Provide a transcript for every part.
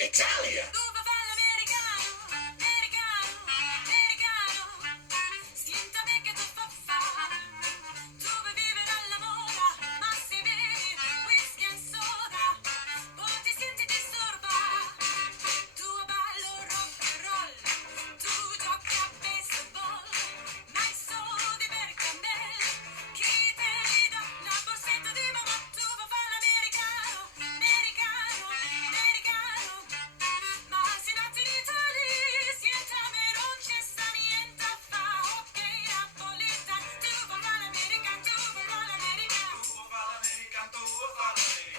Italia.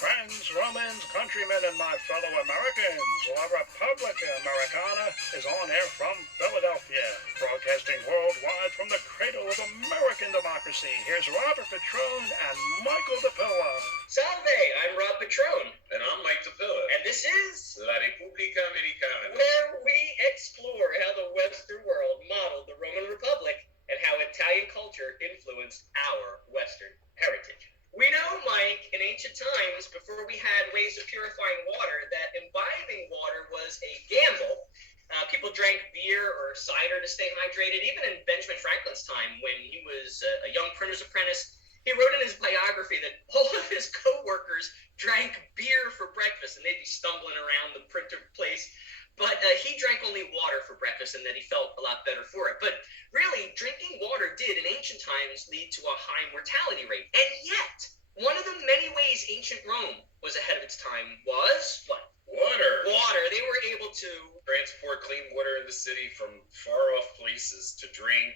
Friends, Romans, countrymen, and my fellow Americans, La Repubblica Americana is on air from Philadelphia, broadcasting worldwide from the cradle of American democracy. Here's Robert Petrone and Michael DePilla. Salve, I'm Rob Petrone. And I'm Mike DePilla. And this is La Repubblica Americana, where we explore how the Western world modeled the Roman Republic and how Italian culture influenced our Western heritage. We know, Mike, in ancient times, before we had ways of purifying water, that imbibing water was a gamble. People drank beer or cider to stay hydrated. Even in Benjamin Franklin's time, when he was a young printer's apprentice, he wrote in his biography that all of his co-workers drank beer for breakfast, and they'd be stumbling around the printer place. But he drank only water for breakfast, and that he felt a lot better for it. But really, drinking water did, in ancient times, lead to a high mortality rate. And yet, one of the many ways ancient Rome was ahead of its time was what? Water. Water. They were able to Transport clean water in the city from far-off places to drink,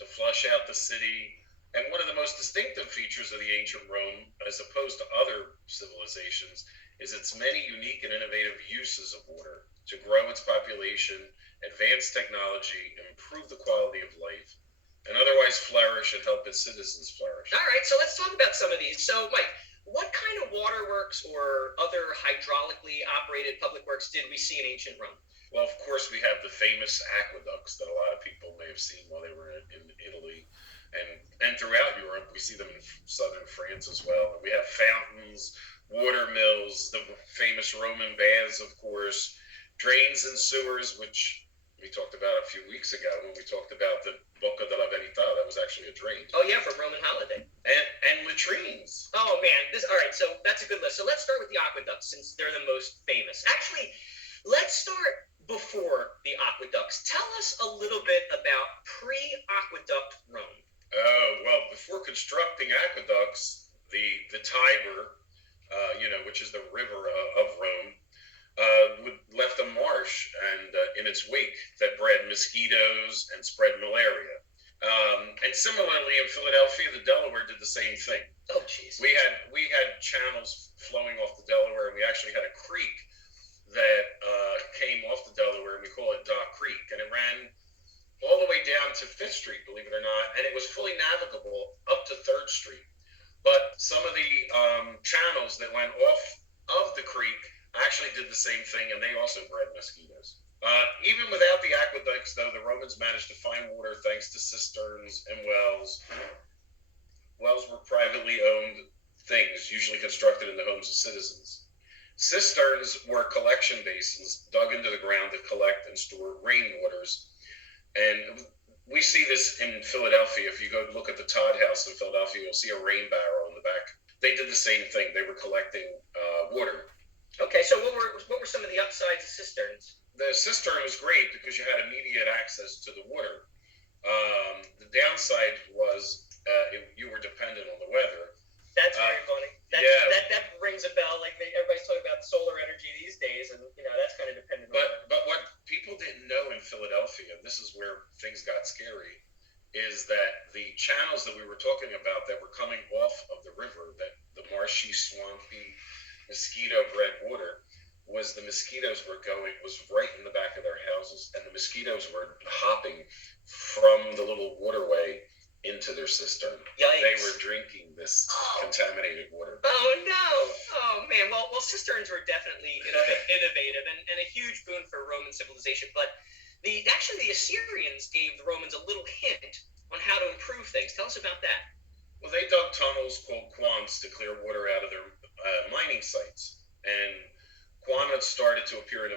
to flush out the city. And one of the most distinctive features of the ancient Rome, as opposed to other civilizations, is its many unique and innovative uses of water to grow its population, advance technology, improve the quality of life, and otherwise flourish and help its citizens flourish. All right, so let's talk about some of these. So, Mike, what kind of waterworks or other hydraulically operated public works did we see in ancient Rome? Well, of course, we have the famous aqueducts that a lot of people may have seen while they were in Italy. And throughout Europe, we see them in southern France as well. We have fountains, water mills, the famous Roman baths, of course, drains and sewers, which we talked about a few weeks ago when we talked about the Bocca della Verità. That was actually a drain. Oh, yeah, for Roman holiday. And latrines. Oh, man. All right, so that's a good list. So let's start with the aqueducts, since they're the most famous. Actually, let's start before the aqueducts. Tell us a little bit about pre-aqueduct Rome. Oh, well, before constructing aqueducts, the Tiber, which is the river of Rome, left a marsh and in its wake that bred mosquitoes and spread malaria. And similarly, in Philadelphia, the Delaware did the same thing. Oh, jeez. We had channels flowing off the Delaware, and we actually had a creek that came off the Delaware, and we call it Dock Creek, and it ran all the way down to 5th Street, believe it or not, and it was fully navigable up to 3rd Street. But some of the channels that went off of the creek actually did the same thing, and they also bred mosquitoes. Even without the aqueducts, though, the Romans managed to find water thanks to cisterns and wells. Wells were privately owned things, usually constructed in the homes of citizens. Cisterns were collection basins dug into the ground to collect and store rainwaters. And we see this in Philadelphia. If you go look at the Todd House in Philadelphia, you'll see a rain barrel in the back. They did the same thing. They were collecting water. Okay, so what were some of the upsides of cisterns? The cistern was great because you had immediate access to the water. The downside was you were dependent on the weather. That's very funny. That rings a bell. Like everybody's talking about solar energy these days, and that's kind of dependent on weather. But what people didn't know in Philadelphia, and this is where things got scary, is that the channels that we were talking about that were coming off of the river, that the marshy, swampy, mosquito-bred water, was the mosquitoes was right in the back of their houses, and the mosquitoes were hopping from the little waterway into their cistern. Yikes. They were drinking this contaminated water. Oh, no. Oh, man. Well, cisterns were definitely innovative and a huge boon for Roman civilization. But the Assyrians gave the Romans a little hint on how to improve things. Tell us about that. Well, they dug tunnels called quants to clear water out of their mining sites. And guanates started to appear in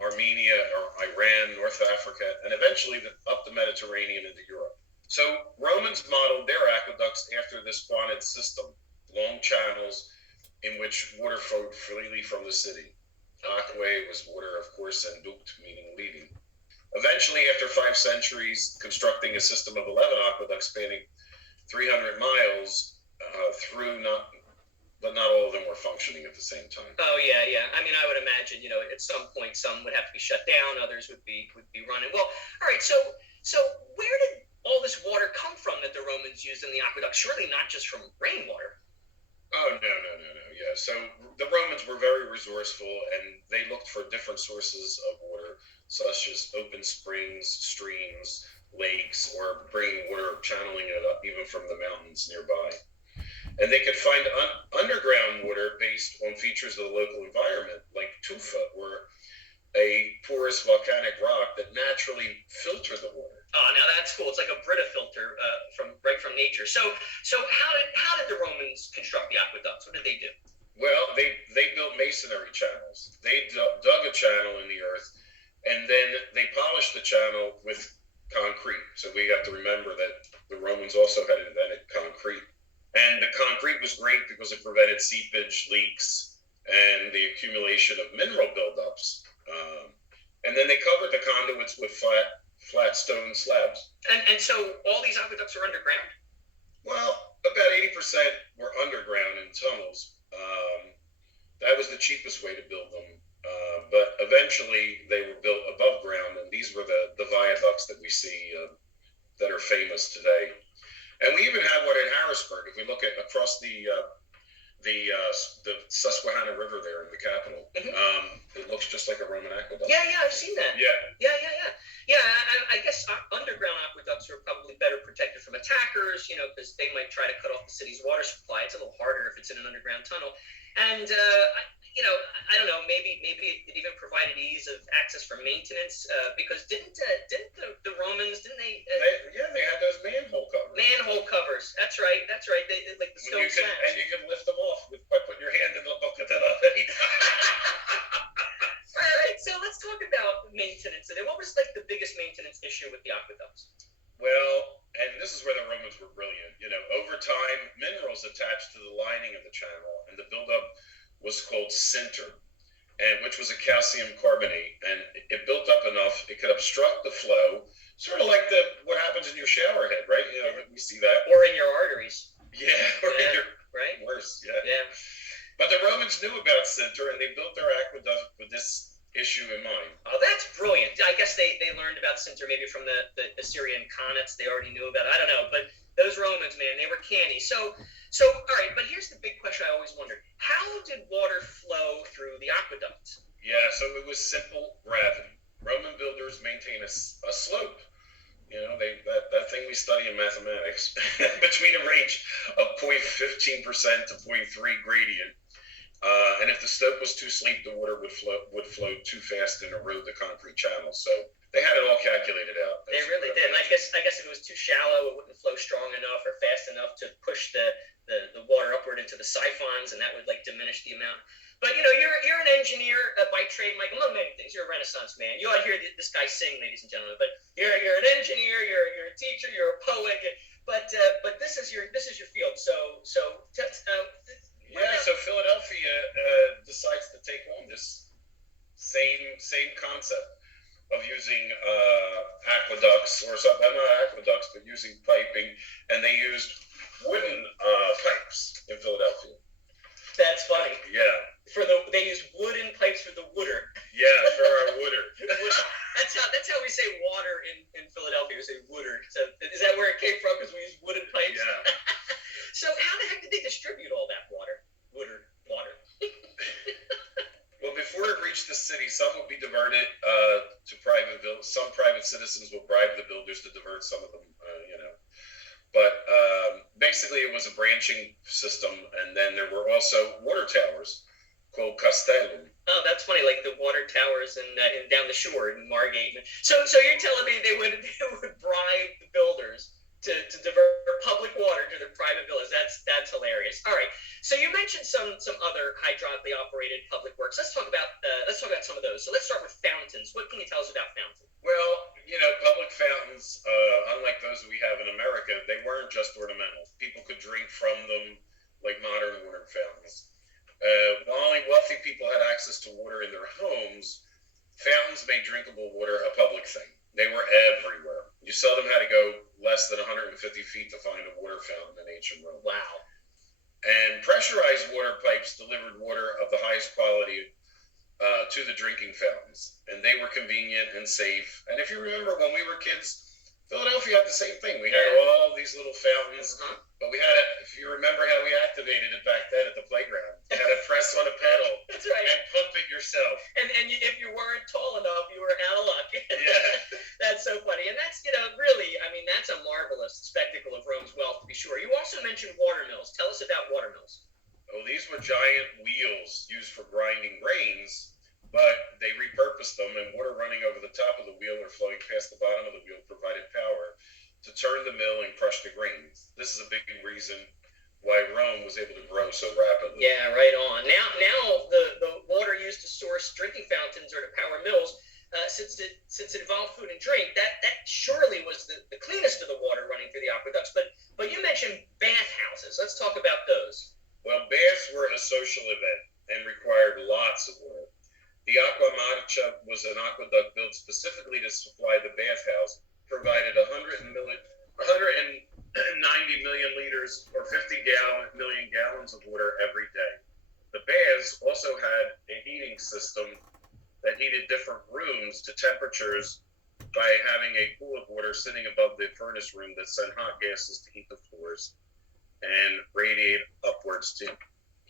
Armenia or Iran, North Africa, and eventually up the Mediterranean into Europe. So Romans modeled their aqueducts after this guanid system, long channels in which water flowed freely from the city. Aquae was water, of course, and duct meaning leading. Eventually, after 5 centuries, constructing a system of 11 aqueducts spanning 300 miles but not all of them were functioning at the same time. Oh yeah, yeah. I mean, I would imagine, at some point some would have to be shut down, others would be running. Well, all right. So where did all this water come from that the Romans used in the aqueduct? Surely not just from rainwater. Oh no. Yeah. So the Romans were very resourceful, and they looked for different sources of water, such as open springs, streams, lakes, or bringing water, channeling it up even from the mountains nearby. And they could find underground water based on features of the local environment, like tufa, or a porous volcanic rock that naturally filtered the water. Oh, now that's cool. It's like a Brita filter right from nature. So how did the Romans construct the aqueducts? What did they do? Well, they built masonry channels. They dug a channel in the earth, and then they polished the channel with concrete. So we have to remember that the Romans also had invented concrete. And the concrete was great because it prevented seepage, leaks, and the accumulation of mineral buildups. And then they covered the conduits with flat stone slabs. And so all these aqueducts are underground? Well, about 80% were underground in tunnels. That was the cheapest way to build them. But eventually they were built above ground, and these were the viaducts that we see that are famous today. And we even have one in Harrisburg. If we look at across the Susquehanna River there in the capital, it looks just like a Roman aqueduct. Yeah, I've seen that. Yeah. I guess underground aqueducts are probably better protected from attackers, because they might try to cut off the city's water supply. It's a little harder if it's in an underground tunnel. And I don't know, maybe it even provided ease of access for maintenance, because didn't the Romans, they had those manhole covers. Manhole covers. That's right. They like the stone slabs. And you could lift them off by putting your hand in the bucket. All right, so let's talk about maintenance. And what was like the biggest maintenance issue with the aqueducts? Well, and this is where the Romans were brilliant. Over time, minerals attached to the lining of the channel, and the buildup was called sinter, which was a calcium carbonate, and it built up enough it could obstruct the flow, sort of like what happens in your shower head, right? We see that, or in your arteries. Right. Worse, yeah. But the Romans knew about sinter, and they built their aqueduct with this issue in mind. Oh, that's brilliant. I guess they learned about sinter maybe from the Assyrian Khanates. They already knew about it. I don't know, but those Romans, man, they were canny. So all right, but here's the big question I always wondered. How did water flow through the aqueduct? Yeah, so it was simple gravity. Roman builders maintain a slope. That thing we study in mathematics, between a range of 0.15% to 0.3 gradient. And if the slope was too steep, the water would flow too fast and erode the concrete channel. So they had it all calculated out. They really did. And I guess if it was too shallow, it wouldn't flow strong enough or fast enough to push the water upward into the siphons, and that would like diminish the amount. But you're an engineer by trade, Mike. Among many things, you're a Renaissance man. You ought to hear this guy sing, ladies and gentlemen. But you're an engineer, you're a teacher, you're a poet. But this is your field. So Philadelphia decides to take on this same concept of using aqueducts, or something, not aqueducts, but using piping, and they used wooden pipes in Philadelphia. That's funny. Yeah. They use wooden pipes for the wooder. Yeah, for our wooder. That's how we say water in Philadelphia. We say wooder. So is that where it came from? Because we use wooden pipes. Yeah. So how the heck did they distribute all that water? Water. Well, before it reached the city, some would be diverted to private buildings. Some private citizens will bribe the builders to divert some of them. But basically, it was a branching system, and then there were also water towers called castellum. Oh, that's funny, like the water towers in down the shore in Margate. So you're telling me they would bribe the builders to divert public water to their private villas? That's hilarious. All right. So So you mentioned some other hydraulically operated public works. Let's talk about some of those. So let's start with fountains. What can you tell us about fountains? Well, public fountains, unlike those we have in America, they weren't just ornamental. People could drink from them like modern water fountains. While only wealthy people had access to water in their homes, fountains made drinkable water a public thing. They were everywhere. You seldom had to go less than 150 feet to find a water fountain in ancient Rome. Wow. And pressurized water pipes delivered water of the highest quality to the drinking fountains. And they were convenient and safe. And if you remember when we were kids, Philadelphia had the same thing. We had all these little fountains, but we had if you remember how we activated it back then at the playground, you had to press on a pedal. That's right. And pump it yourself. And if you weren't tall enough, you were out of luck. Yeah. That's so funny. And that's, really, that's a marvelous spectacle of Rome's wealth, to be sure. You also mentioned watermills. Tell us about watermills. Oh, these were giant wheels used for grinding grains, but they repurposed them, and water running over the top of the wheel or flowing past the bottom of the wheel provided power to turn the mill and crush the grains. This is a big reason why Rome was able to grow so rapidly. Yeah, right on. Now the water used to source drinking fountains or to power mills, since it involved food and drink, that surely was the cleanest of the water running through the aqueducts. But you mentioned bathhouses. Let's talk about those. Well, baths were a social event and required lots of water. The Aqua Marcia was an aqueduct built specifically to supply the bathhouse, provided 190 million liters or 50 million gallons of water every day. The baths also had a heating system that heated different rooms to temperatures by having a pool of water sitting above the furnace room that sent hot gases to heat the floors and radiate upwards to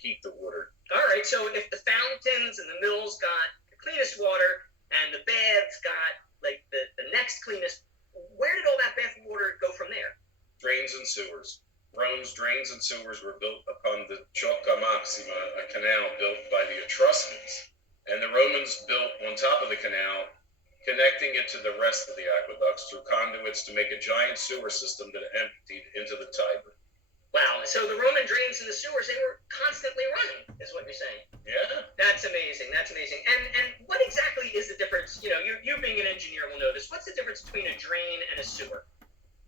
heat the water. All right, so if the fountains and the mills got the cleanest water and the baths got like the next cleanest, where did all that bath water go from there? Drains and sewers. Rome's drains and sewers were built upon the Ciocca Maxima, a canal built by the Etruscans. And the Romans built on top of the canal, connecting it to the rest of the aqueducts through conduits to make a giant sewer system that emptied into the Tiber. Wow, so the Roman drains and the sewers, they were constantly running, is what you're saying. Yeah. That's amazing. And what exactly is the difference? You being an engineer will know this. What's the difference between a drain and a sewer?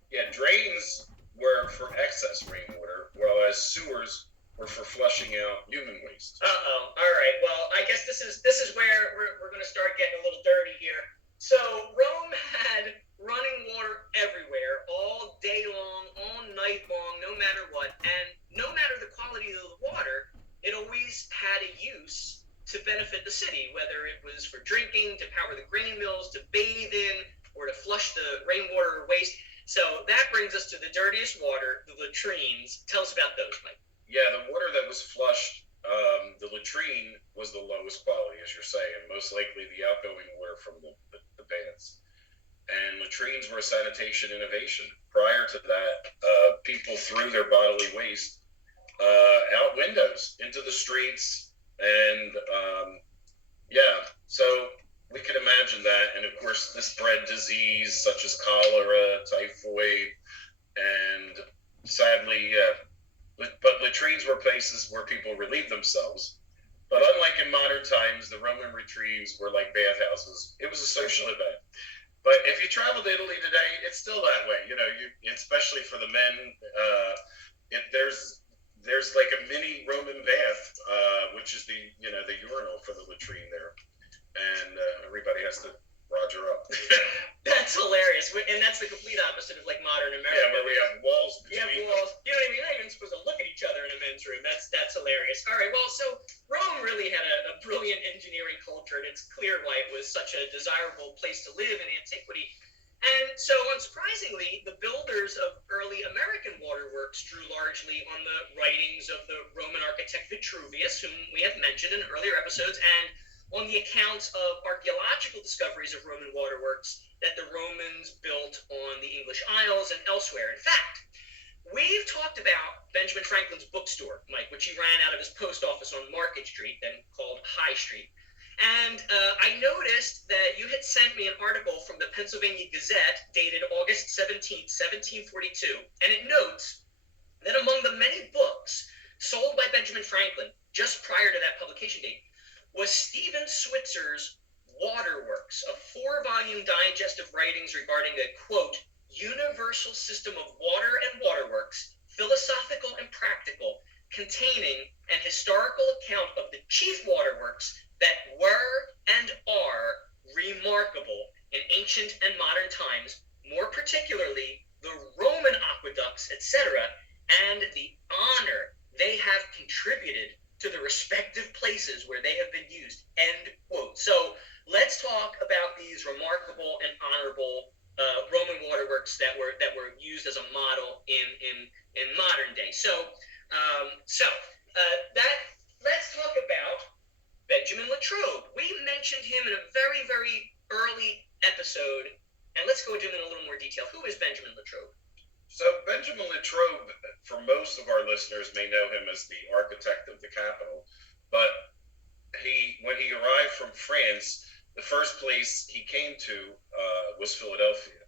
Yeah, drains were for excess rainwater, whereas sewers were for flushing out human waste. Uh-oh. All right. Well, I guess this is where we're going to start getting a little dirty here. So Rome had running water everywhere, all day long, all night long, no matter what. And no matter the quality of the water, it always had a use to benefit the city, whether it was for drinking, to power the grain mills, to bathe in, or to flush the rainwater or waste. So that brings us to the dirtiest water, the latrines. Tell us about those, Mike. Yeah, the water that was flushed, the latrine was the lowest quality, as you're saying, most likely the outgoing water from the baths. And latrines were a sanitation innovation. Prior to that, people threw their bodily waste out windows into the streets, and so we can imagine that. And of course, this bred disease such as cholera, typhoid, and sadly, but latrines were places where people relieved themselves. But unlike in modern times, the Roman latrines were like bathhouses. It was a social event. But if you travel to Italy today, it's still that way. Especially for the men, there's like a mini Roman bath, which is the urinal for the latrine there, and everybody has to roger up. That's hilarious, and that's the complete opposite of like modern America. Yeah, where we have walls between. You have walls. You know what I mean? You're not even supposed to look at each other in a men's room. That's hilarious. All right, well, so Rome really had a brilliant engineering culture, and it's clear why it was such a desirable place to live in antiquity. And so, unsurprisingly, the builders of early American waterworks drew largely on the writings of the Roman architect Vitruvius, whom we have mentioned in earlier episodes, and on the accounts of archaeological discoveries of Roman waterworks that the Romans built on the English Isles and elsewhere. In fact, we've talked about Benjamin Franklin's bookstore, Mike, which he ran out of his post office on Market Street, then called High Street. And I noticed that you had sent me an article from the Pennsylvania Gazette dated August 17th, 1742, and it notes that among the many books sold by Benjamin Franklin just prior to that publication date, was Stephen Switzer's Waterworks, a 4-volume digest of writings regarding a, quote, universal system of water and waterworks, philosophical and practical, containing an historical account of the chief waterworks that were and are remarkable in ancient and modern times, more particularly the Roman aqueducts, etc., and the honor they have contributed to the respective places where they have been used, end quote. So let's talk about these remarkable and honorable Roman waterworks that were used as a model in modern day. Let's talk about Benjamin Latrobe. We mentioned him in a very, very early episode, and let's go into him in a little more detail. Who is Benjamin Latrobe? So Benjamin Latrobe, for most of our listeners, may know him as the architect of the Capitol. But when he arrived from France, the first place he came to was Philadelphia.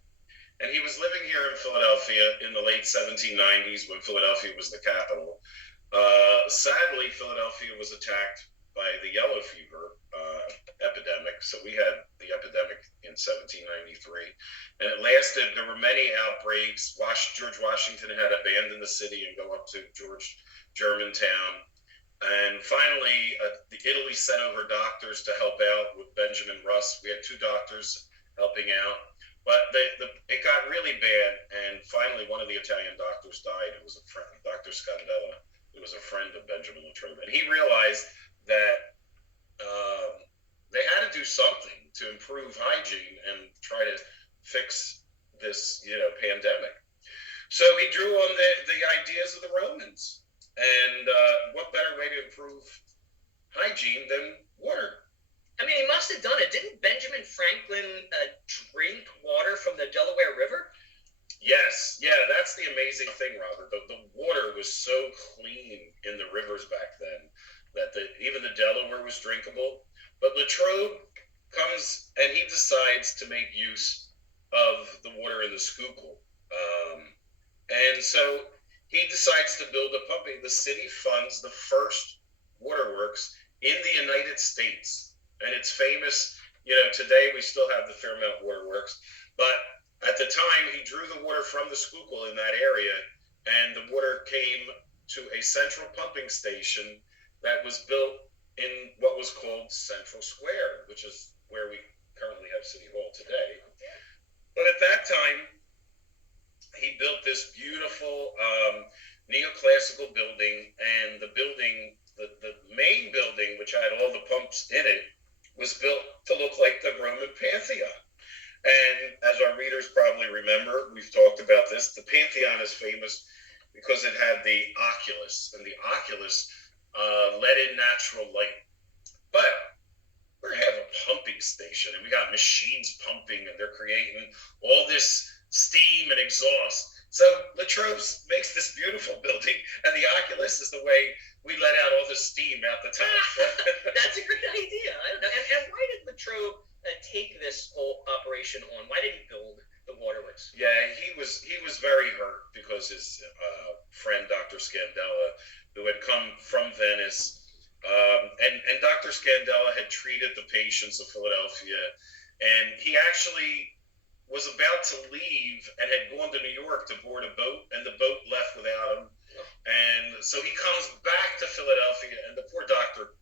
And he was living here in Philadelphia in the late 1790s when Philadelphia was the capital. Sadly, Philadelphia was attacked by the yellow fever epidemic. So we had the epidemic in 1793. And it lasted, there were many outbreaks. George Washington had abandoned the city and go up to Germantown. And finally, Italy sent over doctors to help out with Benjamin Rusk. We had 2 doctors helping out. But it got really bad, and finally one of the Italian doctors died. It was a friend, Dr. Scandella. It was a friend of Benjamin Latrobe. And he realized that they had to do something to improve hygiene and try to fix this, pandemic. So he drew on the ideas of the Romans. And what better way to improve hygiene than water? I mean, he must have done it. Didn't Benjamin Franklin drink water from the Delaware River? Yes. Yeah, that's the amazing thing, Robert. The water was so clean in the rivers back then that even the Delaware was drinkable. But Latrobe comes and he decides to make use of the water in the Schuylkill. And so he decides to build a pumping. The city funds the first waterworks in the United States. And it's famous, today we still have the Fairmount Waterworks. But at the time, he drew the water from the Schuylkill in that area, and the water came to a central pumping station that was built in what was called Central Square, which is where we currently have City Hall today. But at that time, he built this beautiful neoclassical building, and the main building, which had all the pumps in it, was built to look like the Roman Pantheon. And as our readers probably remember, we've talked about this, the Pantheon is famous because it had the oculus, and the oculus let in natural light. But we have a pumping station, and we got machines pumping, and they're creating all this steam and exhaust. So Latrobe makes this beautiful building, and the oculus is the way we let out all the steam out the top. That's a great idea. I don't know. And why did Latrobe take this whole operation on? Why did he build the waterworks? Yeah, he was very hurt because his friend Dr. Scandella, who had come from Venice, and Dr. Scandella had treated the patients of Philadelphia, and he actually was about to leave and had gone to New York to board a boat, and the boat left without him. And so he comes back to Philadelphia, and the poor doctor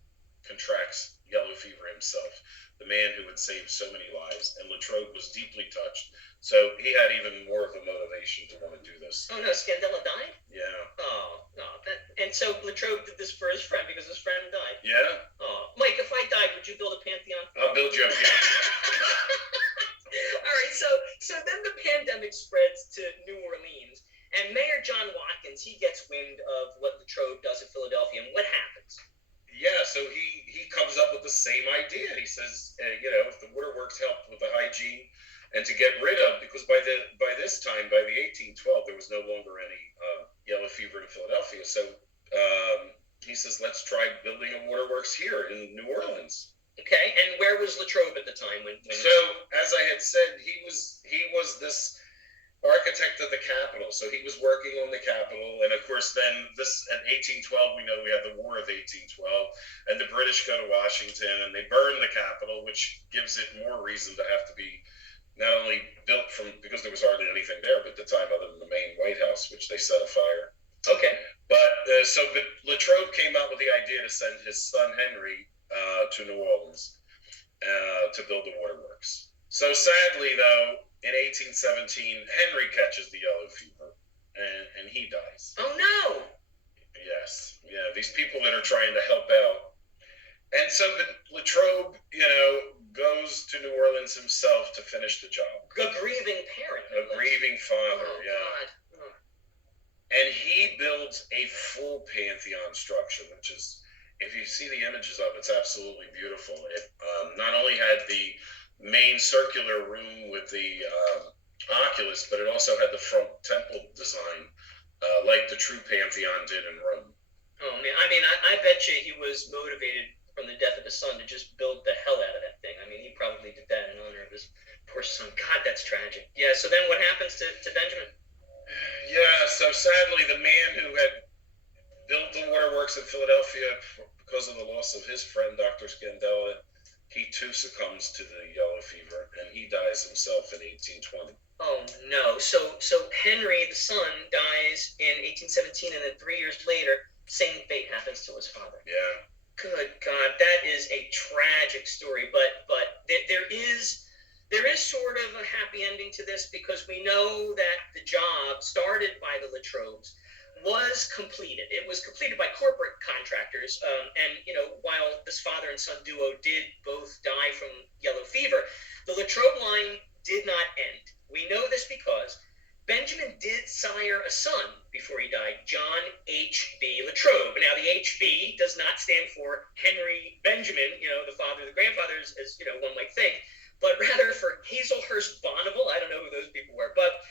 contracts yellow fever himself, the man who had saved so many lives. And Latrobe was deeply touched. So he had even more of a motivation to want to do this. Oh, no, Scandella died? Yeah. Oh, no. And so Latrobe did this for his friend because his friend died? Yeah. Oh, Mike, if I died, would you build a Pantheon? I'll build you a Pantheon. All right, so then the pandemic spreads to New Orleans, and Mayor John Watkins, he gets wind of what Latrobe does in Philadelphia, and what happens? Yeah, so he comes up with the same idea. He says, if the waterworks helped with the hygiene and to get rid of, because by this time, by the 1812, there was no longer any yellow fever in Philadelphia. So he says, let's try building a waterworks here in New Orleans. Okay, and where was Latrobe at the time? When So, as I had said, he was this architect of the Capitol. So he was working on the Capitol, and of course, then this at 1812, we know we have the War of 1812, and the British go to Washington and they burn the Capitol, which gives it more reason to have to be not only built from because there was hardly anything there, but at the time other than the main White House, which they set afire. Okay. But but Latrobe came out with the idea to send his son Henry to New Orleans to build the waterworks. So sadly, though, in 1817, Henry catches the yellow fever, and he dies. Oh no! Yes, yeah, these people that are trying to help out, and so Latrobe, goes to New Orleans himself to finish the job. A grieving parent. A grieving father, oh, yeah. God. Oh. And he builds a full Pantheon structure, which is, if you see the images of it, it's absolutely beautiful. It not only had the main circular room with the oculus, but it also had the front temple design, like the true Pantheon did in Rome. Oh man, I mean, I bet you he was motivated from the death of his son to just build the hell out of that thing. I mean, he probably did that in honor of his poor son. God, that's tragic. Yeah. So then, what happens to Benjamin? Yeah. So sadly, the man who had built the waterworks in Philadelphia because of the loss of his friend, Dr. Scandella, he too succumbs to the yellow fever, and he dies himself in 1820. Oh no! So Henry, the son, dies in 1817, and then 3 years later, same fate happens to his father. Yeah. Good God, that is a tragic story. But there is sort of a happy ending to this, because we know that the job started by the Latrobes was completed. It was completed by corporate contractors, and while this father and son duo did both die from yellow fever, the Latrobe line did not end. We know this because Benjamin did sire a son before he died, John H.B. Latrobe. Now, the H.B. does not stand for Henry Benjamin, the father, the grandfather, as one might think, but rather for Hazelhurst Bonneville. I don't know who those people were, but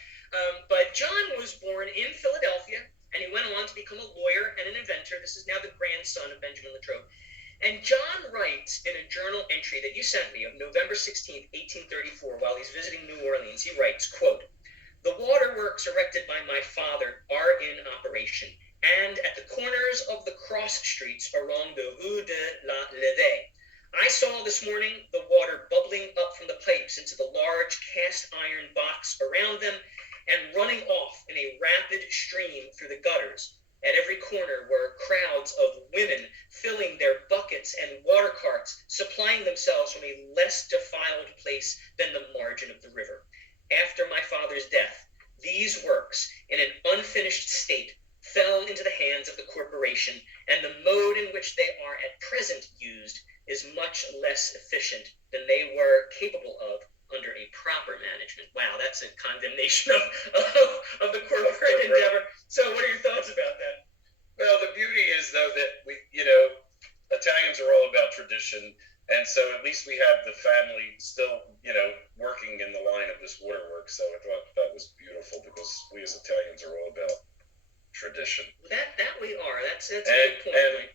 John was born in Philadelphia, and he went on to become a lawyer and an inventor. This is now the grandson of Benjamin Latrobe. And John writes in a journal entry that you sent me of November 16th, 1834, while he's visiting New Orleans, he writes, quote, "The waterworks erected by my father are in operation, and at the corners of the cross streets along the Rue de la Levée. I saw this morning the water bubbling up from the pipes into the large cast iron box around them and running off in a rapid stream through the gutters. At every corner were crowds of women filling their buckets and water carts, supplying themselves from a less defiled place than the margin of the river. After my father's death, these works, in an unfinished state, fell into the hands of the corporation, and the mode in which they are at present used is much less efficient than they were capable of under a proper management." Wow, that's a condemnation of the corporate endeavor. So what are your thoughts about that? Well, the beauty is, though, that Italians are all about tradition, and so at least we have the family still, working in the line of this waterworks. So I thought that was beautiful, because we as Italians are all about tradition. That we are. That's a good point. And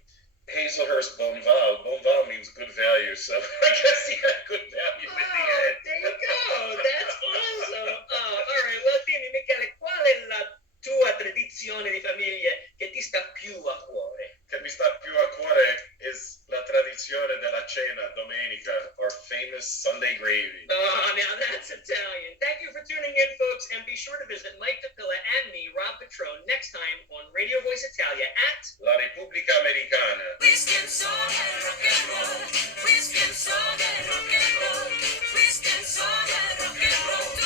Hazelhurst Bonval. Bonval means good value, so I guess he had good value in the end. There you go. That's awesome. All right. Well, dimmi, Michele, qual è la tua tradizione di famiglia che ti sta più a cuore? Che mi sta più a cuore is la tradizione della cena domenica, our famous Sunday gravy. Oh, now that's Italian. Thank you for tuning in, folks, and be sure to visit Mike DePilla and me, Rob Petrone, next time on Radio Voice Italia at La Repubblica Americana. Whiskey and soul and rock and roll. Whiskey and soul and rock and roll. Whiskey and soul and rock and roll.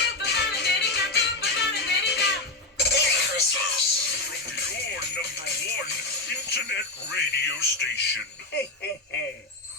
From your number one internet radio station. Ho, ho, ho.